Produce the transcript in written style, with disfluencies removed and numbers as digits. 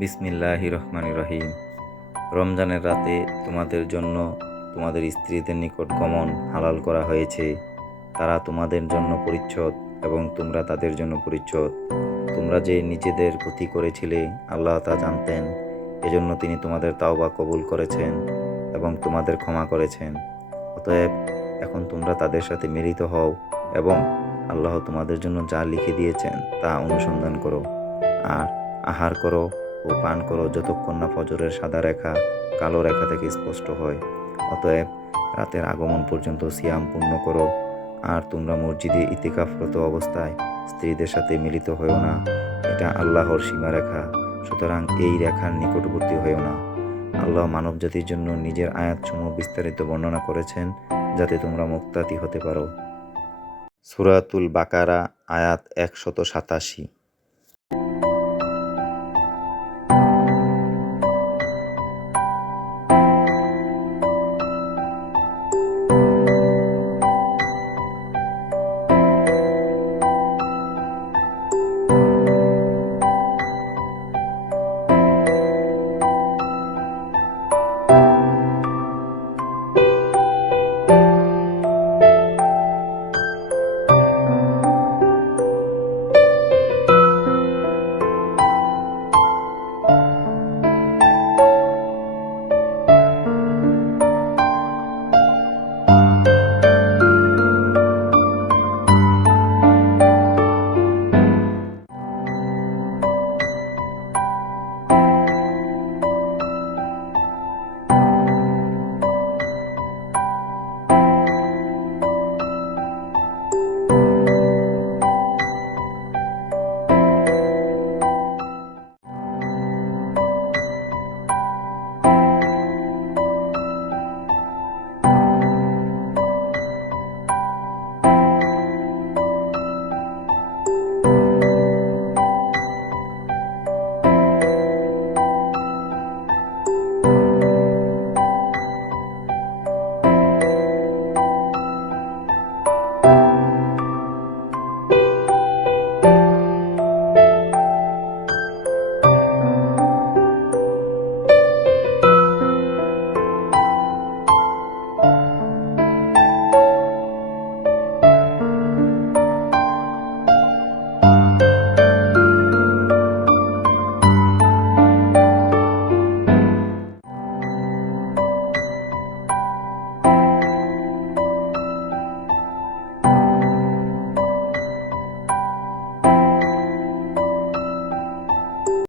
বিসমিল্লাহির রহমানির রহিম। রমজানের রাতে তোমাদের জন্য তোমাদের স্ত্রীদের নিকট গমন হালাল করা হয়েছে। তারা তোমাদের জন্য পরিচ্ছদ এবং তোমরা তাদের জন্য পরিচ্ছদ। তোমরা যে নিজেদের ক্ষতি করেছিলে আল্লাহ তা জানতেন, এজন্য তিনি তোমাদের তাওবা কবুল করেছেন এবং তোমাদের ক্ষমা করেছেন। অতএব এখন তোমরা তাদের সাথে মিলিত হও এবং আল্লাহ তোমাদের জন্য যা লিখে দিয়েছেন তা অনুসন্ধান করো, আর আহার করো ও পান করো যতক্ষণ না ফজরের সাদা রেখা কালো রেখা থেকে স্পষ্ট হয়। অতএব রাতের আগমন পর্যন্ত সিয়াম পূর্ণ করো। আর তোমরা মসজিদে ইতিকাফরত অবস্থায় স্ত্রীদের সাথে মিলিত হও না, এটা আল্লাহর সীমারেখা, সুতরাং এই রেখার নিকটবর্তী হও না। আল্লাহ মানবজাতির জন্য নিজের আয়াতসমূহ বিস্তারিত বর্ণনা করেছেন যাতে তোমরা মুক্তাতি হতে পারো। সূরাতুল বাকারা আয়াত 187।